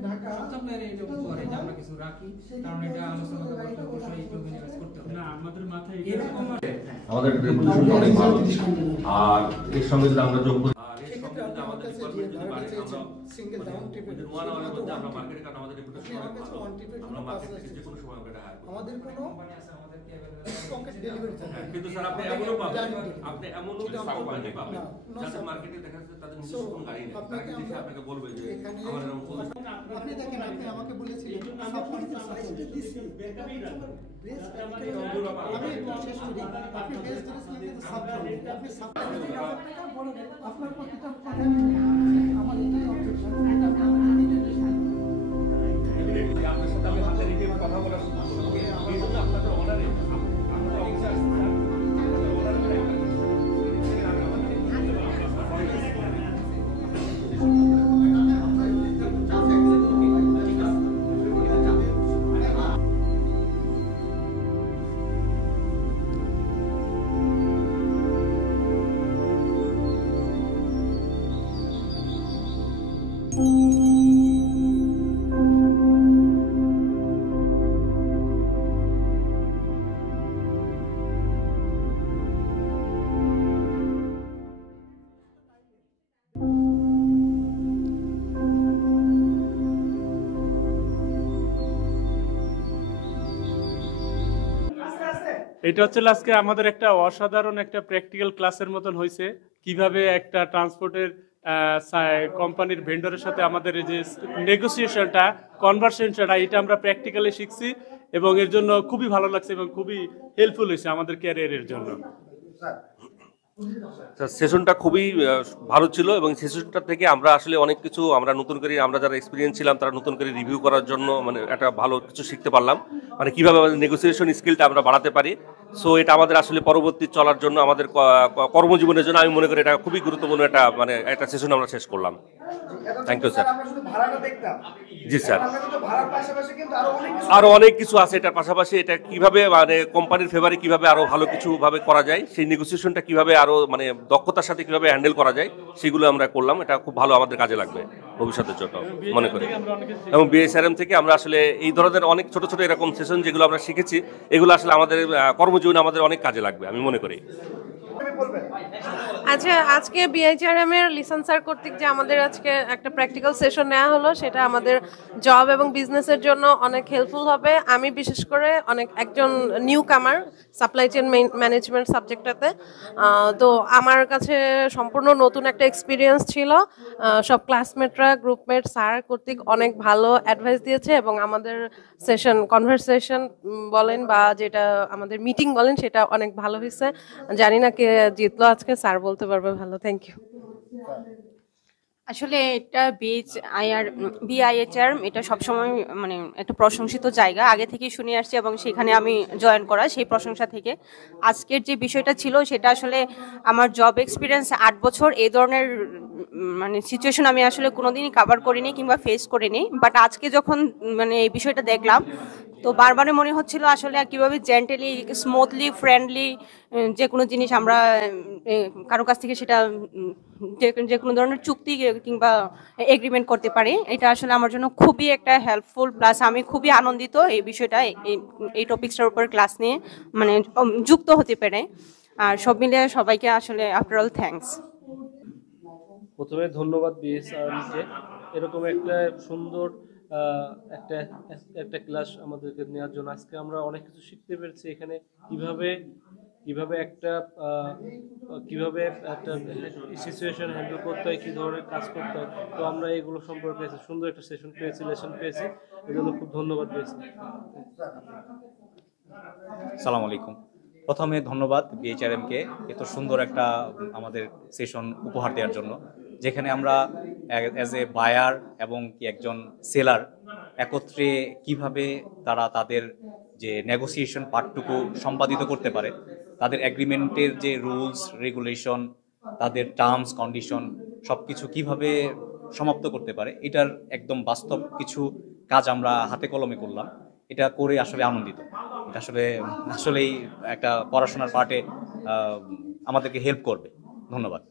আপনার এটা করে যে আমরা কিছু রাখি, কারণ এটা আলোচনা করতে অবশ্যই একটু মিনিমাইজ করতে হবে না। আমাদের মাথায় এরকম আমাদের রেপুটেশন অনেক ভালো, আর এর সঙ্গে যদি আমরা যোগ করি সেক্ষেত্রে আমাদের ডিপার্টমেন্ট যদি বাড়ে আমরা সিঙ্গেল ডাউন ট্রিপের মধ্যে আমরা মার্কেটে, কারণ আমাদের রেপুটেশন অনেক ভালো, ওয়ান ট্রিপের আমরা মার্কেট থেকে যে কোনো সময় আমরা এটা হায়ার করি। আমাদের কোনো পকেট ডেলিভারি থাকে, কিন্তু স্যার আপনি এমনও পাবেন, আপনি এমনও কোম্পানি পাবেন যাদের মার্কেটে দেখা যাচ্ছে তাদের নিজস্ব কোনো গাড়ি নেই, তারা দেখে আপনাকে বলবে যে আমার এরকম আপনি দেখেন, আপনি আমাকে বলেছিলেন সাবকন্ট্রাক্টর সাইজটা দিছি, আমি একটু শেষ করি। আপনি বেস ধরেছিলেন কিন্তু সাবকন্ট্রাক্টর, আপনি সাবকন্ট্রাক্টর বলেন আপনার প্রতিটা কথা আমার এটাই অবজেকশন, এটা আপনার সাথে আমি হাতে রেখে কথা বলার সুযোগ করবো, এই জন্য আপনাদের অনারে আমাদের অফিসার এটা হচ্ছে আজকে আমাদের একটা অসাধারণ একটা প্র্যাকটিক্যাল ক্লাসের মতন হয়েছে, কিভাবে একটা ট্রান্সপোর্টের কোম্পানির ভেন্ডরের সাথে আমাদের এই যে নেগোসিয়েশনটা, কনভারসেশনটা, এটা আমরা প্র্যাকটিক্যালি শিখছি এবং এর জন্য খুবই ভালো লাগছে এবং খুবই হেল্পফুল হয়েছে আমাদের ক্যারিয়ারের জন্য। সেশনটা খুবই ভালো ছিল এবং সেশনটা থেকে আমরা আসলে অনেক কিছু আমরা নতুন করে, আমরা যারা এক্সপিরিয়েন্স ছিলাম তারা নতুন করে রিভিউ করার জন্য মানে একটা ভালো কিছু শিখতে পারলাম, মানে কীভাবে আমাদের নেগোসিয়েশন স্কিলটা আমরা বাড়াতে পারি। সো এটা আমাদের আসলে পরবর্তী চলার জন্য, আমাদের কর্মজীবনের জন্য আমি মনে করি এটা খুবই গুরুত্বপূর্ণ একটা মানে একটা সেশন আমরা শেষ করলাম। Thank you sir. জি স্যার, আরো অনেক কিছু আছে এটার পাশাপাশি, এটা কিভাবে মানে কোম্পানির ফেভারে কিভাবে আরো ভালো কিছু ভাবে করা যায়, সেই নেগোসিয়েশনটা কিভাবে আরো মানে দক্ষতার সাথে কিভাবে হ্যান্ডেল করা যায় সেগুলো আমরা করলাম। এটা খুব ভালো আমাদের কাজে লাগবে ভবিষ্যতের জন্য মনে করি। এবং বিএসআরএম থেকে আমরা আসলে এই ধরনের অনেক ছোট ছোট এরকম সেশন যেগুলো আমরা শিখেছি, এগুলো আসলে আমাদের কর্মজীবনে আমাদের অনেক কাজে লাগবে আমি মনে করি। আচ্ছা, আজকে বিএইচআরএম এর লিসন স্যার কর্তৃক যে আমাদের আজকে একটা প্র্যাকটিক্যাল সেশন নেওয়া হলো, সেটা আমাদের জব এবং বিজনেসের জন্য অনেক হেল্পফুল হবে। আমি বিশেষ করে একজন নিউ কামার সাপ্লাই চেইন ম্যানেজমেন্ট সাবজেক্টটাতে, তো আমার কাছে সম্পূর্ণ নতুন একটা এক্সপিরিয়েন্স ছিল। সব ক্লাসমেটরা, গ্রুপমেট, স্যার কর্তৃক অনেক ভালো অ্যাডভাইস দিয়েছে এবং আমাদের সেশন কনভারসেশন বলেন বা যেটা আমাদের মিটিং বলেন সেটা অনেক ভালো হয়েছে। জানি না কে জিতলো আজকে, স্যার বলতে পারবে ভালো। Thank you. আসলে এটা বিআইএচআর এটা সবসময় মানে একটা প্রশংসিত জায়গা, আগে থেকেই শুনে আসছি এবং সেখানে আমি জয়েন করা, সেই প্রশংসা থেকে আজকের যে বিষয়টা ছিল সেটা আসলে আমার জব এক্সপিরিয়েন্স 8 বছর এই ধরনের মানে সিচুয়েশন আমি আসলে কোনোদিনই কভার করিনি কিংবা ফেস করিনি। বাট আজকে যখন মানে এই বিষয়টা দেখলাম তো বারবারই মনে হচ্ছিল আসলে কিভাবে জেন্টালি, স্মুথলি, ফ্রেন্ডলি যে কোনো জিনিস আমরা কারো কাছ থেকে সেটা যে কোনো ধরনের চুক্তি কিংবা এগ্রিমেন্ট করতে পারি। এটা আসলে আমার জন্য খুবই একটা হেল্পফুল, প্লাস আমি খুবই আনন্দিত এই বিষয়টা, এই টপিকসটার উপর ক্লাস নিয়ে মানে যুক্ত হতে পেরে। আর সব মিলিয়ে সবাইকে আসলে আফটার অল থ্যাঙ্কস। প্রথমে ধন্যবাদ বিএসআরএমকে, এরকম একটা সুন্দর একটা ক্লাস আমাদেরকে নেওয়ার জন্য। আজকে আমরা অনেক কিছু শিখতে পেরেছি এখানে, কিভাবে একটা সিচুয়েশন হ্যান্ডেল করতে হয়, কী ধরনের কাজ করতে হয়। তো আমরা এগুলো সম্পর্কে সুন্দর একটা সেশন পেয়েছি, লেসন পেয়েছি, এই জন্য খুব ধন্যবাদ পেয়েছি। আসসালামু আলাইকুম। প্রথমে ধন্যবাদ বিএইচআরএমকে এত সুন্দর একটা আমাদের সেশন উপহার দেওয়ার জন্য, যেখানে আমরা অ্যাজ এ বায়ার এবং কি একজন সেলার একত্রে কিভাবে তারা তাদের যে নেগোসিয়েশন পার্টটুকু সম্পাদিত করতে পারে, তাদের এগ্রিমেন্টের যে রুলস রেগুলেশন, তাদের টার্মস কন্ডিশন সব কিছু কীভাবে সমাপ্ত করতে পারে, এটার একদম বাস্তব কিছু কাজ আমরা হাতে কলমে করলাম। এটা করে আসলে আনন্দিত। এটা আসলেই একটা পড়াশোনার পার্টে আমাদেরকে হেল্প করবে। ধন্যবাদ।